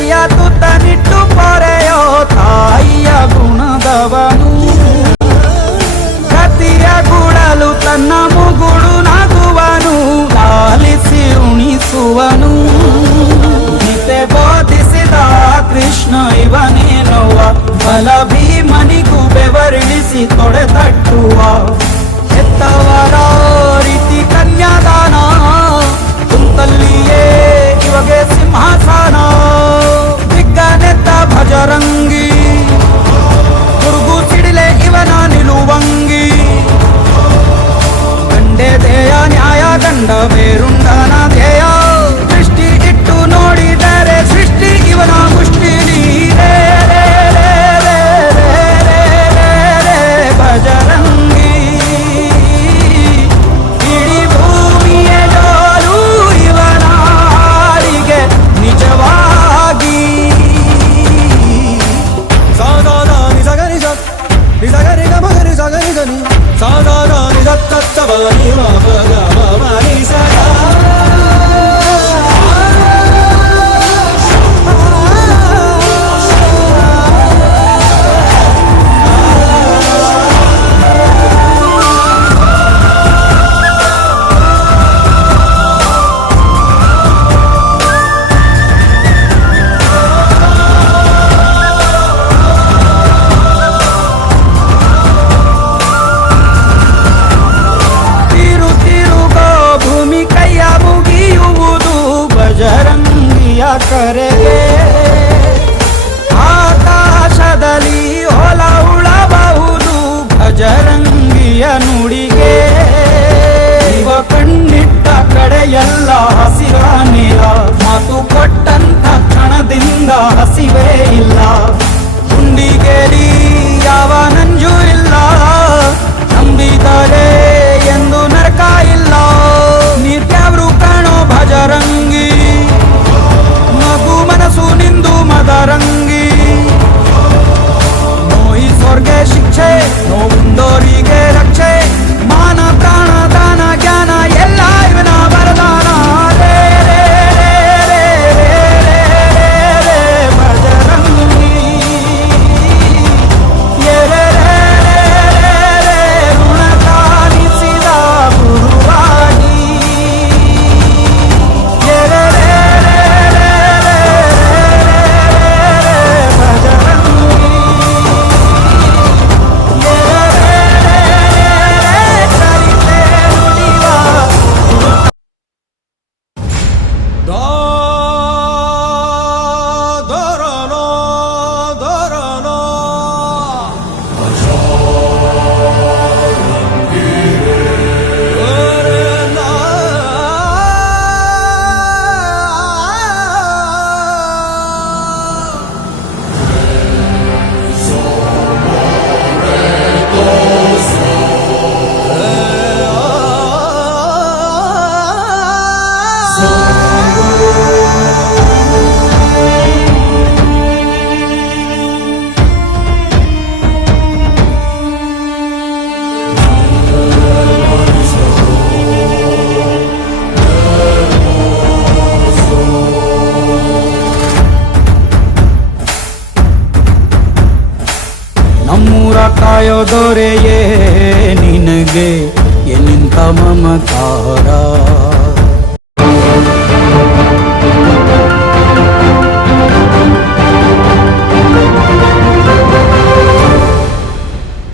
ಹೃದಯ ತುತನಿಟ್ಟು ಪೊರೆಯೋ ತಾಯಿಯ ಗುಣದವನು. ಕತಿಯ ಗುಡಲು ತನ್ನ ಮುಗುಡು ನಗುವನು ಲಾಲಿಸಿ ಉಣಿಸುವನು. ಗೀತೆ ಬೋಧಿಸಿದ ಕೃಷ್ಣ ಇವನೇನೋವ ಬಲ ಭೀಮನಿಗೂ ಬೆವರಿಳಿಸಿ ತೊಡೆ ತಟ್ಟುವ. ಎತ್ತವರ ರೀತಿ ಕನ್ಯಾದಾನ, ಕುಂತಲ್ಲಿಯೇ ಇವಗೆ கொண்ட பேருண்ட భక్త వాణి మా భగవాని సదా seré Lord. ಕಾಯೋ ದೊರೆಯೇ ನಿನಗೆ. ಎನಿಂತ ಮಮಕಾರ